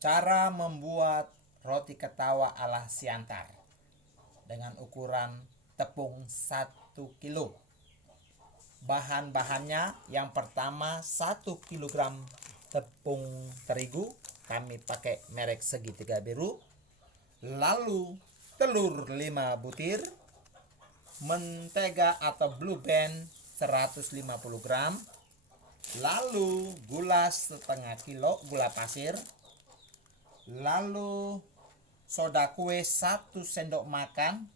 Cara membuat roti ketawa ala Siantar dengan ukuran tepung 1 kilo. Bahan-bahannya yang pertama 1 kg tepung terigu, kami pakai merek segitiga biru. Lalu telur 5 butir, mentega atau Blue Band 150 gram. Lalu gula setengah kilo, gula pasir. Lalu soda kue 1 sendok makan,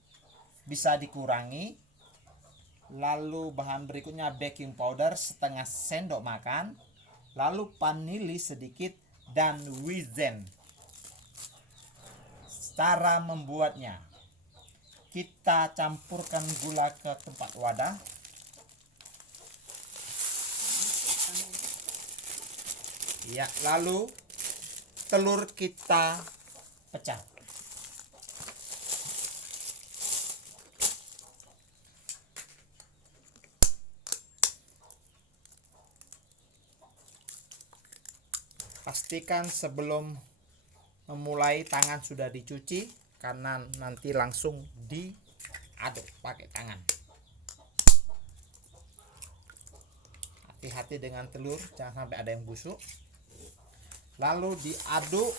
bisa dikurangi. Lalu bahan berikutnya baking powder setengah sendok makan. Lalu vanili sedikit dan wizen. Cara membuatnya, kita campurkan gula ke tempat wadah. Ya, lalu telur kita pecah. Pastikan sebelum memulai tangan sudah dicuci, karena nanti langsung diaduk pakai tangan. Hati-hati dengan telur, jangan sampai ada yang busuk. Lalu diaduk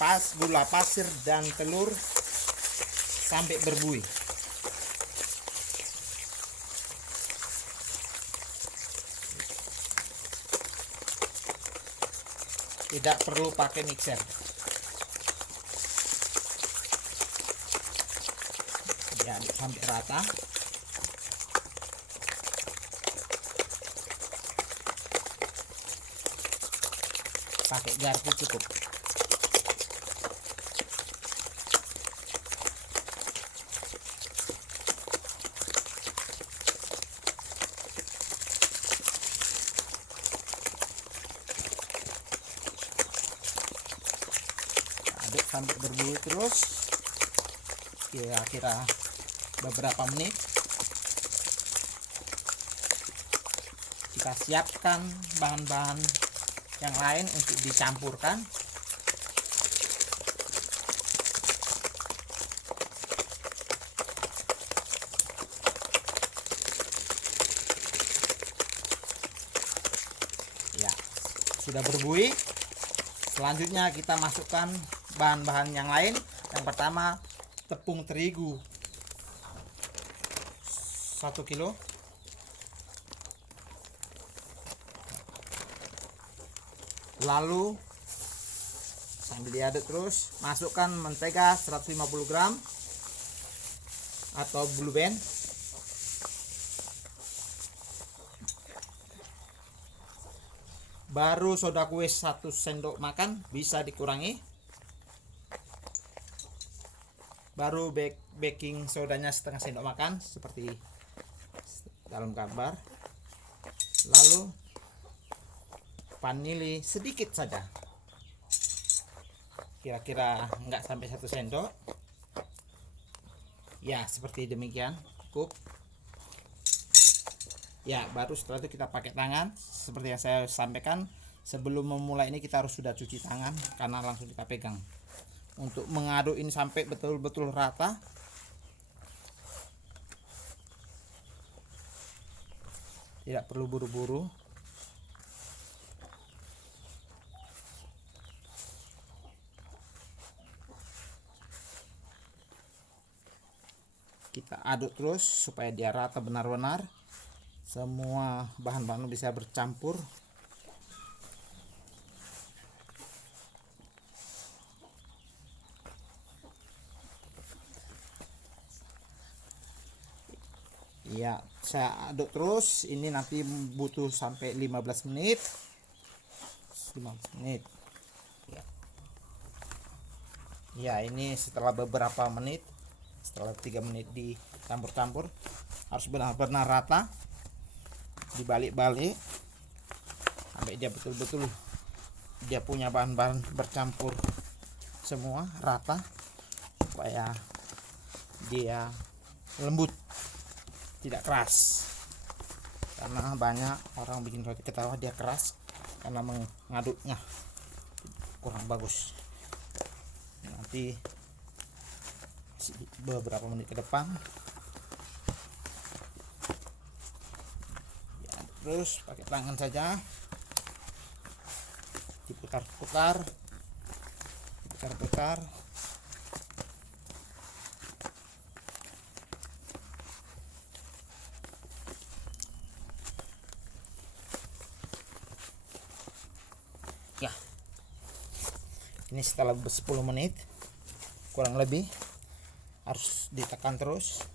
pas gula pasir dan telur sampai berbuih. Tidak perlu pakai mixer. Diaduk sampai rata. Pakai garpu cukup. Aduk sampai berbuih terus, kira-kira beberapa menit. Kita siapkan bahan-bahan yang lain untuk dicampurkan. Ya, sudah berbuih. Selanjutnya kita masukkan bahan-bahan yang lain. Yang pertama tepung terigu 1 kilo. Lalu sambil diaduk terus, masukkan mentega 150 gram atau Blue Band. Baru soda kue 1 sendok makan, bisa dikurangi. Baru baking sodanya setengah sendok makan seperti dalam gambar. Lalu vanili sedikit saja, kira-kira enggak sampai 1 sendok. Ya, seperti demikian cukup. Ya, baru setelah itu kita pakai tangan. Seperti yang saya sampaikan, sebelum memulai ini kita harus sudah cuci tangan, karena langsung kita pegang. Untuk mengaduk ini sampai betul-betul rata. Tidak perlu buru-buru. Kita aduk terus supaya dia rata benar-benar. Semua bahan-bahan bisa bercampur. Ya, saya aduk terus. Ini nanti butuh sampai 15 menit. 15 menit. Ya, ini setelah beberapa menit. Setelah 3 menit dicampur-campur, harus benar-benar rata. Dibalik-balik sampai dia betul-betul dia punya bahan-bahan bercampur semua rata, supaya dia lembut, tidak keras. Karena banyak orang bikin roti ketawa dia keras karena mengaduknya kurang bagus. nanti beberapa menit ke depan. Ya, terus pakai tangan saja diputar-putar. Ya, ini setelah 10 menit kurang lebih, harus ditekan terus,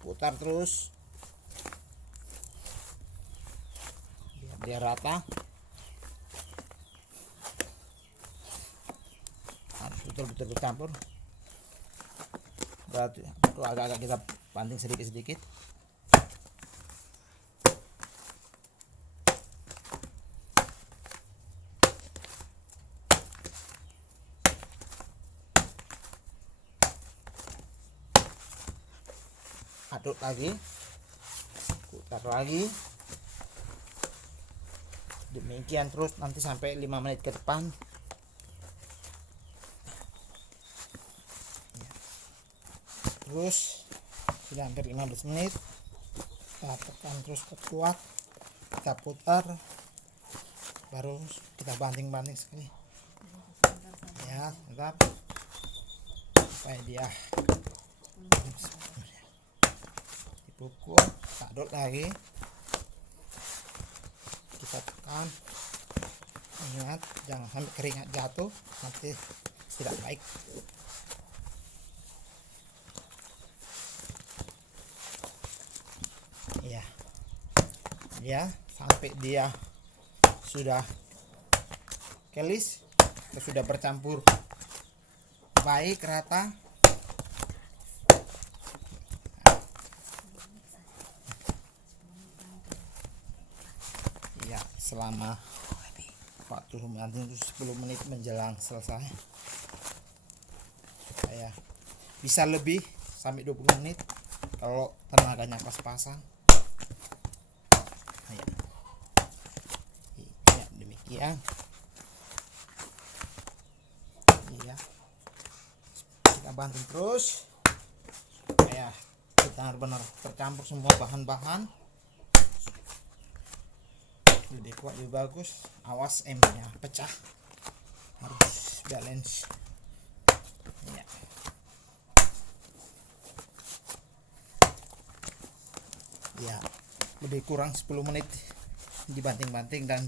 putar terus biar rata. Harus betul-betul bercampur. Berarti agak-agak kita banting sedikit-sedikit. Aduk lagi, putar lagi, demikian terus nanti sampai 5 menit ke depan. Terus sudah hampir 15 menit, kita tekan terus kuat, kita putar, baru kita banting-banting sekali ya, tetap supaya dia dipukul. Aduk lagi, kita tekan. Ingat, jangan sampai keringat jatuh, nanti tidak baik. Ya, sampai dia sudah kelis, sudah bercampur baik, rata. Ya, selama waktu nanti 10 menit menjelang selesai, supaya bisa lebih sampai 20 menit kalau tenaganya pas-pasan. Ya, demikian. Iya, kita banting terus supaya benar-benar tercampur semua bahan-bahan. Lebih kuat, lebih bagus. Awas M-nya pecah, harus balance ya. Ya, lebih kurang 10 menit dibanting-banting dan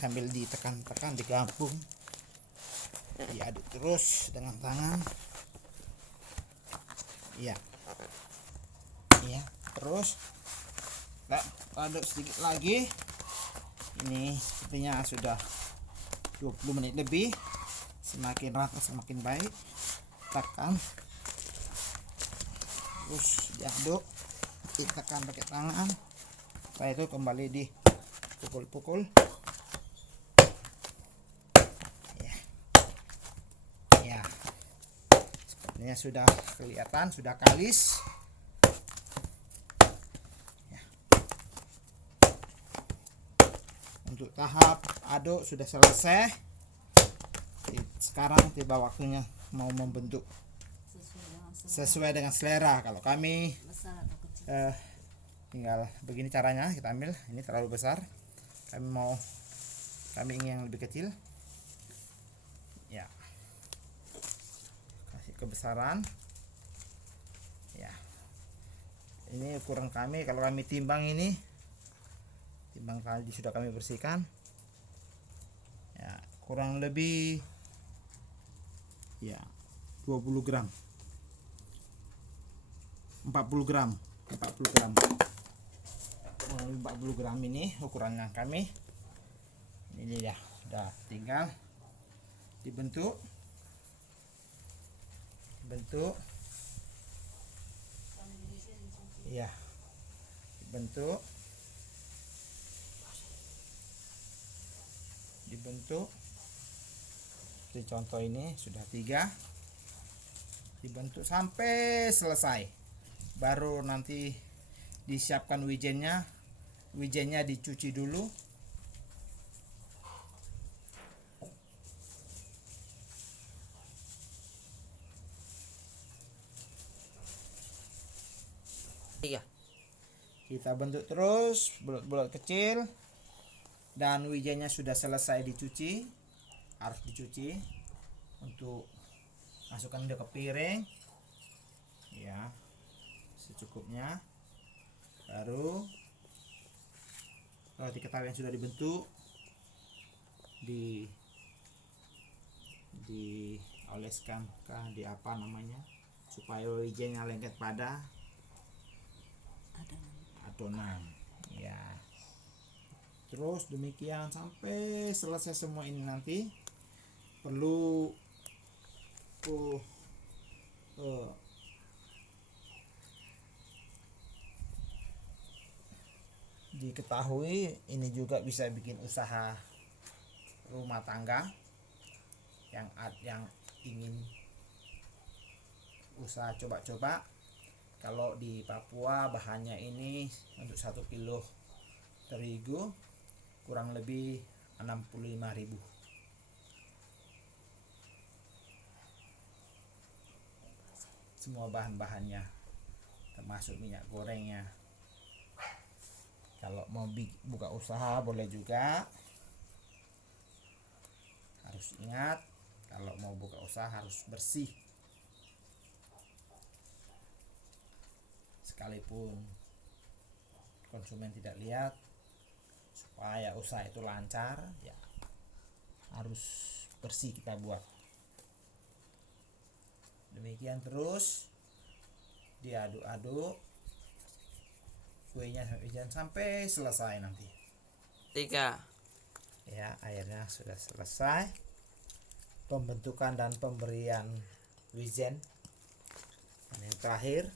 sambil ditekan-tekan, digabung, diaduk terus dengan tangan. Ya, terus aduk sedikit lagi. Ini sepertinya sudah 20 menit lebih. Semakin rata semakin baik. Tekan, terus diaduk, ditekan pakai tangan. Setelah itu kembali dipukul-pukul. Ya, sepertinya sudah kelihatan, sudah kalis. Untuk tahap aduk sudah selesai. Sekarang tiba waktunya mau membentuk sesuai dengan selera. Kalau kami tinggal begini caranya, kita ambil. Ini terlalu besar, kami ingin yang lebih kecil. Ya, kasih kebesaran. Ya, ini ukuran kami. Kalau kami timbang ini, timbang tadi sudah kami bersihkan. Ya, kurang lebih ya 20 gram, 40 gram, kurang lebih 40 gram ini ukurannya kami. Ini ya, udah tinggal dibentuk. Ya, dibentuk. Seperti contoh ini sudah 3, dibentuk sampai selesai. Baru nanti disiapkan wijennya. Wijennya dicuci dulu. Iya. Kita bentuk terus bulat-bulat kecil. Dan wijennya sudah selesai dicuci, harus dicuci untuk masukkan dia ke piring ya, secukupnya. Baru roti ketawar yang sudah dibentuk dioleskan di apa namanya, supaya wijennya lengket pada adonan ya. Terus demikian sampai selesai semua ini. Nanti perlu diketahui, ini juga bisa bikin usaha rumah tangga yang ingin usaha coba-coba. Kalau di Papua bahannya ini untuk 1 kilo terigu kurang lebih 65.000. Semua bahan-bahannya termasuk minyak gorengnya. Kalau mau buka usaha boleh juga. Harus ingat, kalau mau buka usaha harus bersih. Sekalipun konsumen tidak lihat, supaya usaha itu lancar ya harus bersih kita buat. Demikian terus diaduk-aduk kuenya sampai selesai nanti. 3. Ya, airnya sudah selesai. Pembentukan dan pemberian wijen. Dan yang terakhir,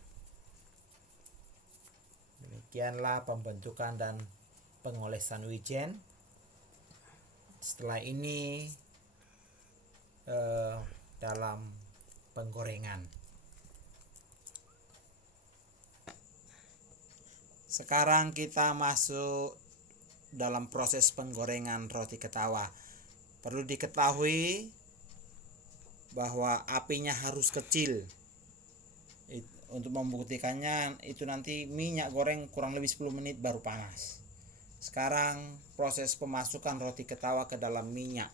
demikianlah pembentukan dan pengolesan wijen. Setelah ini dalam penggorengan. Sekarang kita masuk dalam proses penggorengan roti ketawar. Perlu diketahui bahwa apinya harus kecil. Untuk membuktikannya itu nanti minyak goreng kurang lebih 10 menit baru panas. Sekarang proses pemasukan roti ketawar ke dalam minyak.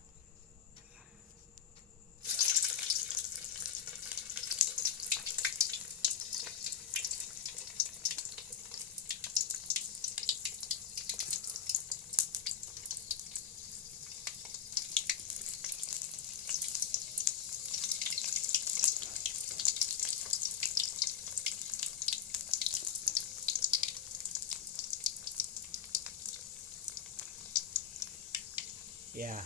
Ya,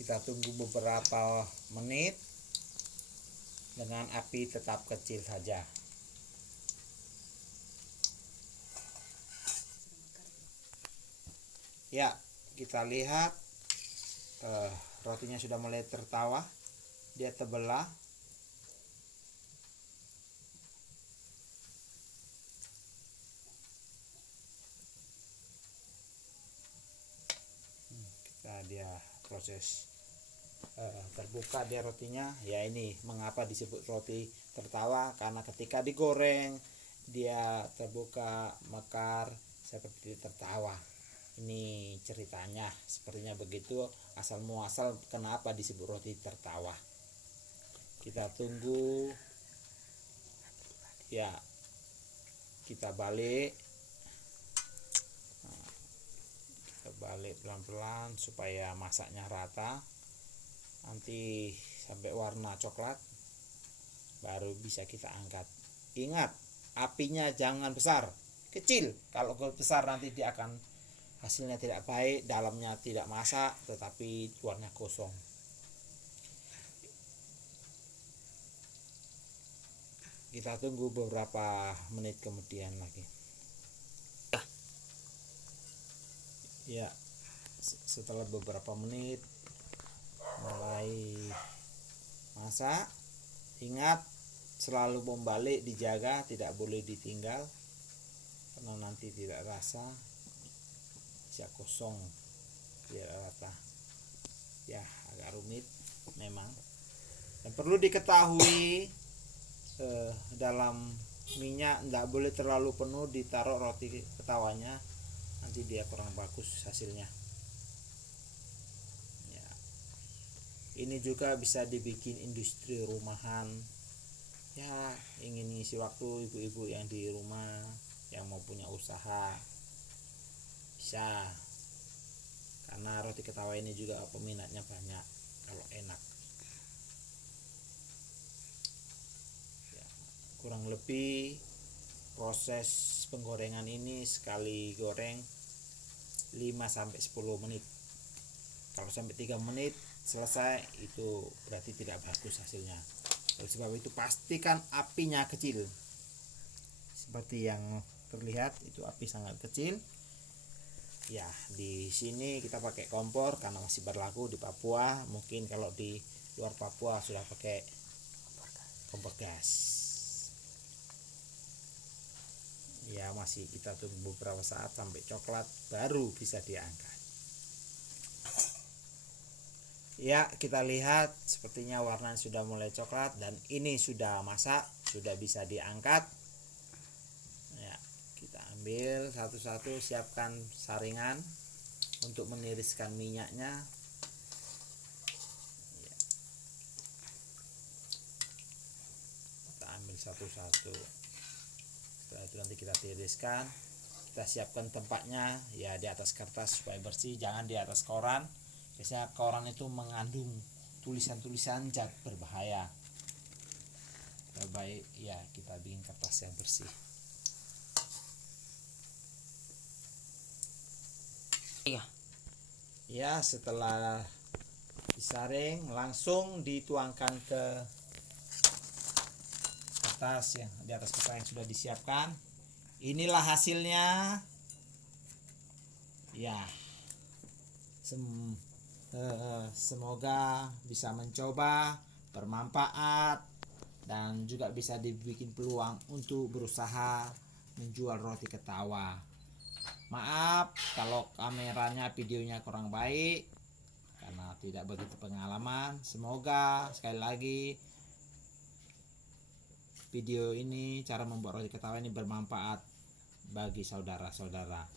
kita tunggu beberapa menit dengan api tetap kecil saja. Ya, kita lihat rotinya sudah mulai tertawa, dia terbelah. Dia proses terbuka dia rotinya. Ya, ini mengapa disebut roti tertawa, karena ketika digoreng dia terbuka mekar seperti tertawa. Ini ceritanya sepertinya begitu, asal muasal kenapa disebut roti tertawa. Kita tunggu ya, kita balik pelan-pelan supaya masaknya rata. Nanti sampai warna coklat baru bisa kita angkat. Ingat, apinya jangan besar, kecil. Kalau besar nanti dia akan hasilnya tidak baik, dalamnya tidak masak tetapi luarnya kosong. Kita tunggu beberapa menit kemudian lagi. Ya, setelah beberapa menit mulai masak. Ingat, selalu membalik, dijaga, tidak boleh ditinggal karena nanti tidak rasa, bisa kosong, tidak rata. Ya, agak rumit memang. Dan perlu diketahui dalam minyak nggak boleh terlalu penuh ditaruh roti ketawanya, nanti dia kurang bagus hasilnya. Ya, ini juga bisa dibikin industri rumahan ya, ingin ngisi waktu ibu-ibu yang di rumah yang mau punya usaha bisa, karena roti ketawa ini juga peminatnya banyak kalau enak. Ya, kurang lebih proses penggorengan ini sekali goreng 5-10 menit. Kalau sampai 3 menit selesai itu berarti tidak bagus hasilnya. Oleh sebab itu pastikan apinya kecil. Seperti yang terlihat itu api sangat kecil. Ya, di sini kita pakai kompor karena masih berlaku di Papua. Mungkin kalau di luar Papua sudah pakai kompor gas. Ya, masih kita tunggu beberapa saat sampai coklat baru bisa diangkat. Ya, kita lihat sepertinya warna sudah mulai coklat dan ini sudah masak, sudah bisa diangkat. Ya, kita ambil satu-satu, siapkan saringan untuk meniriskan minyaknya. Ya, kita ambil satu-satu. Setelah itu nanti kita tiriskan. Kita siapkan tempatnya ya di atas kertas supaya bersih, jangan di atas koran. Biasanya koran itu mengandung tulisan-tulisan zat berbahaya. Baik ya, kita bikin kertas yang bersih. Iya. Ya, setelah disaring langsung dituangkan ke kertas yang di atas kertas yang sudah disiapkan. Inilah hasilnya. Ya, semoga bisa mencoba, bermanfaat, dan juga bisa dibikin peluang untuk berusaha menjual roti ketawa. Maaf kalau kameranya, videonya kurang baik karena tidak begitu pengalaman. Semoga sekali lagi video ini, cara membuat roti ketawa ini bermanfaat bagi saudara-saudara.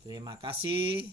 Terima kasih.